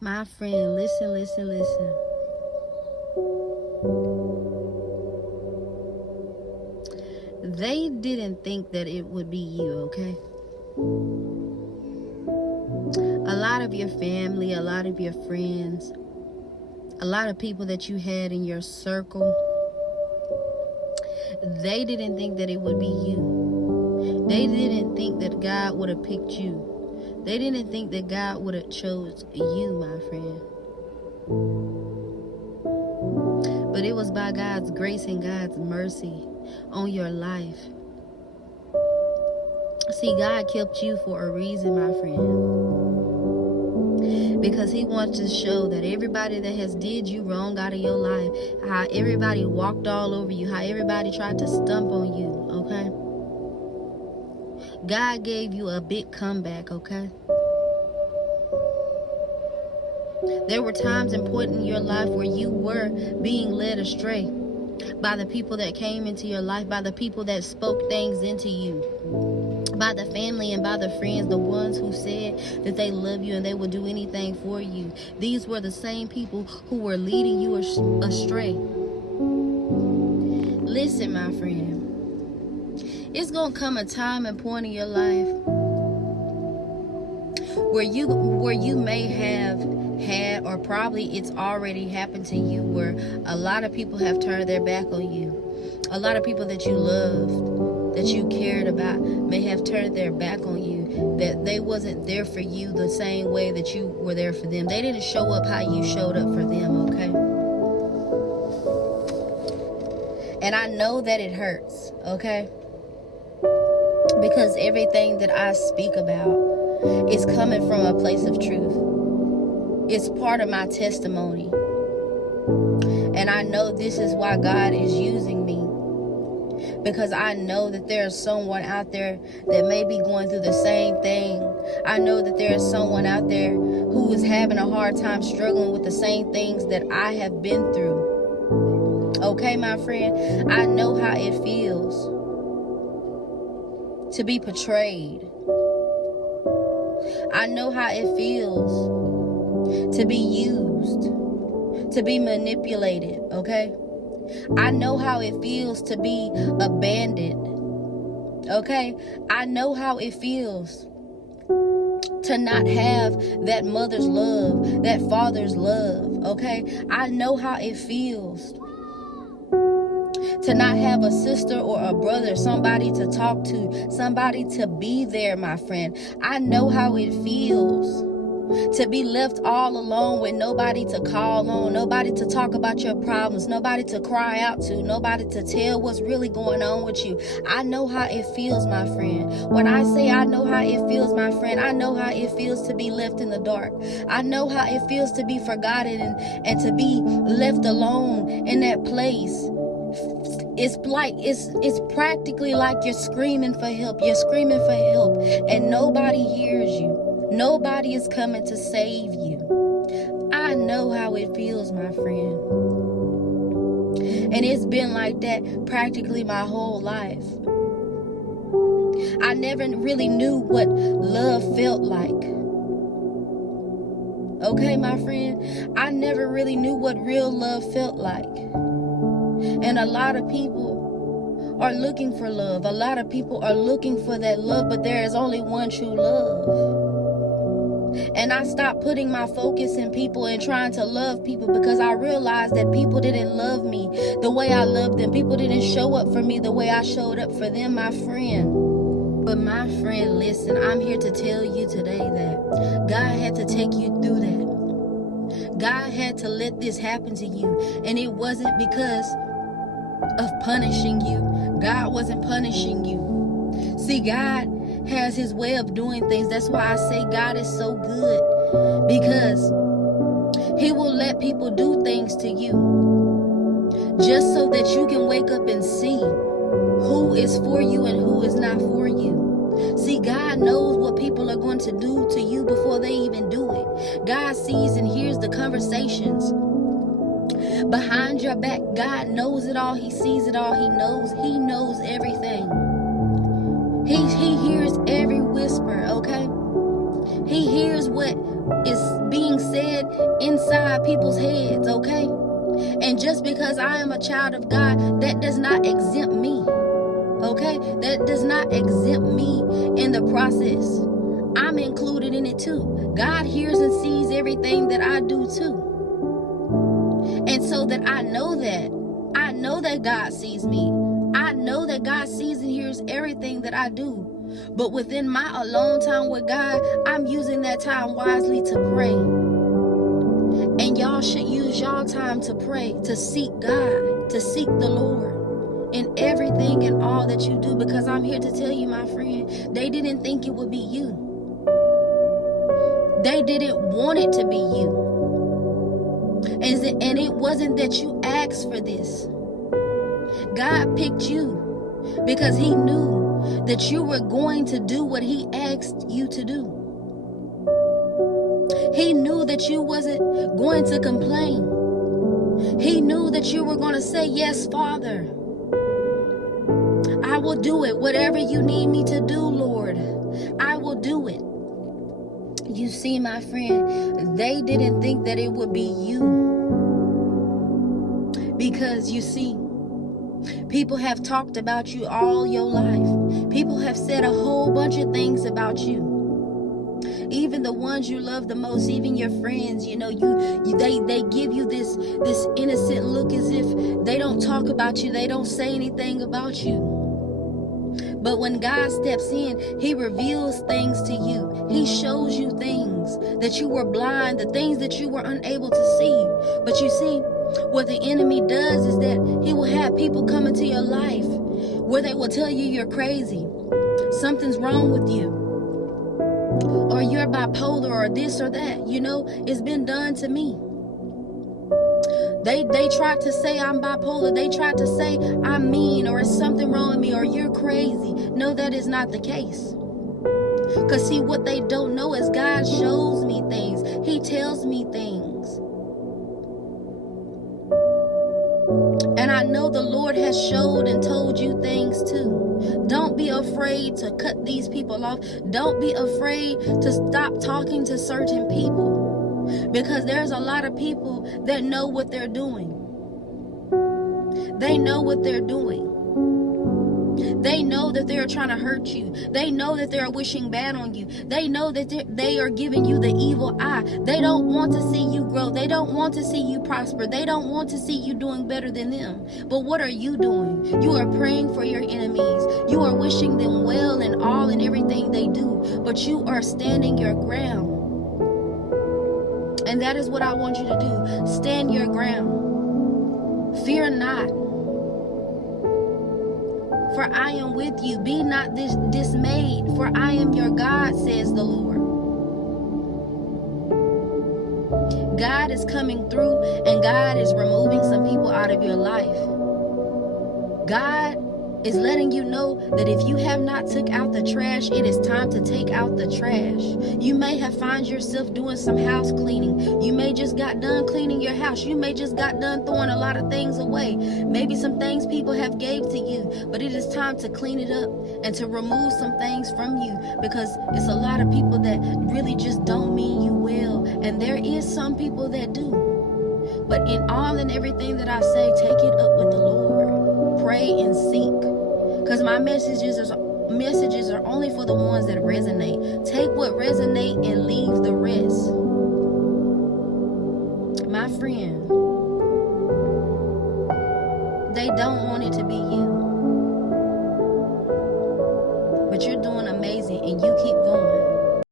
My friend, listen, listen, listen. They didn't think that it would be you, okay? A lot of your family, a lot of your friends, a lot of people that you had in your circle, they didn't think that it would be you. They didn't think that God would have picked you. They didn't think that God would have chose you, my friend. But it was by God's grace and God's mercy on your life. See, God kept you for a reason, my friend. Because he wants to show that everybody that has did you wrong out of your life, how everybody walked all over you, how everybody tried to stump on you, okay? God gave you a big comeback, okay? There were times and points in your life where you were being led astray by the people that came into your life, by the people that spoke things into you, by the family and by the friends, the ones who said that they love you and they would do anything for you. These were the same people who were leading you astray. Listen, my friend, it's going to come a time and point in your life where you may have had, or probably it's already happened to you, where a lot of people have turned their back on you. A lot of people that you loved, that you cared about, may have turned their back on you, that they wasn't there for you the same way that you were there for them. They didn't show up how you showed up for them, okay? And I know that it hurts, okay? Because everything that I speak about is coming from a place of truth. It's part of my testimony. And I know this is why God is using me. Because I know that there is someone out there that may be going through the same thing. I know that there is someone out there who is having a hard time struggling with the same things that I have been through. Okay, my friend? I know how it feels to be betrayed. I know how it feels to be used, to be manipulated, okay? I know how it feels to be abandoned, okay? I know how it feels to not have that mother's love, that father's love, okay? I know how it feels to not have a sister or a brother, somebody to talk to, somebody to be there, my friend. I know how it feels to be left all alone with nobody to call on, nobody to talk about your problems, nobody to cry out to, nobody to tell what's really going on with you. I know how it feels, my friend. When I say I know how it feels, my friend, I know how it feels to be left in the dark. I know how it feels to be forgotten and to be left alone in that place. It's practically like you're screaming for help. You're screaming for help and nobody hears you. Nobody is coming to save you. I know how it feels, my friend. And it's been like that practically my whole life. I never really knew what love felt like. Okay, my friend? I never really knew what real love felt like. And a lot of people are looking for love. A lot of people are looking for that love, but there is only one true love. And I stopped putting my focus in people and trying to love people because I realized that people didn't love me the way I loved them. People didn't show up for me the way I showed up for them, my friend. But my friend, listen, I'm here to tell you today that God had to take you through that. God had to let this happen to you. And it wasn't because of punishing you. God wasn't punishing you. See, God has his way of doing things. That's why I say God is so good, because he will let people do things to you just so that you can wake up and see who is for you and who is not for you. See, God knows what people are going to do to you before they even do it. God sees and hears the conversations behind your back. God knows it all. He sees it all. He knows everything. He hears every whisper, okay? He hears what is being said inside people's heads, okay? And just because I am a child of God, that does not exempt me, okay? That does not exempt me in the process. I'm included in it too. God hears and sees everything that I do too. And so that I know that God sees me. I know that God sees and hears everything that I do. But within my alone time with God, I'm using that time wisely to pray. And y'all should use y'all time to pray, to seek God, to seek the Lord in everything and all that you do. Because I'm here to tell you, my friend, they didn't think it would be you. They didn't want it to be you. And it wasn't that you asked for this. God picked you because he knew that you were going to do what he asked you to do. He knew that you wasn't going to complain. He knew that you were going to say, yes, Father, I will do it. Whatever you need me to do, Lord, I will do it. You see, my friend, they didn't think that it would be you. Because you see, people have talked about you all your life. People have said a whole bunch of things about you. Even the ones you love the most, even your friends, you know, they give you this innocent look as if they don't talk about you, they don't say anything about you. But when God steps in, he reveals things to you. He shows you things that you were blind, the things that you were unable to see. But you see, what the enemy does is that he will have people come into your life where they will tell you you're crazy, something's wrong with you, or you're bipolar, or this or that. You know, it's been done to me. They tried to say I'm bipolar. They tried to say I'm mean, or it's something wrong with me, or you're crazy. No, that is not the case. Because see, what they don't know is God shows me things. He tells me things. And I know the Lord has showed and told you things too. Don't be afraid to cut these people off. Don't be afraid to stop talking to certain people. Because there's a lot of people that know what they're doing. They know what they're doing. They know that they're trying to hurt you. They know that they're wishing bad on you. They know that they are giving you the evil eye. They don't want to see you grow. They don't want to see you prosper. They don't want to see you doing better than them. But what are you doing? You are praying for your enemies. You are wishing them well in all and everything they do. But you are standing your ground. And that is what I want you to do. Stand your ground. Fear not. For I am with you. Be not dismayed, for I am your God, says the Lord. God is coming through, and God is removing some people out of your life. God is letting you know that if you have not took out the trash, it is time to take out the trash. You may have found yourself doing some house cleaning. You may just got done cleaning your house. You may just got done throwing a lot of things away. Maybe some things people have gave to you, but it is time to clean it up and to remove some things from you, because it's a lot of people that really just don't mean you well, and there is some people that do. But in all and everything that I say, take it up with the Lord. Pray and seek, because my messages are only for the ones that resonate. Take what resonate and leave the rest. My friend, they don't want it to be you, but you're doing amazing, and you keep going.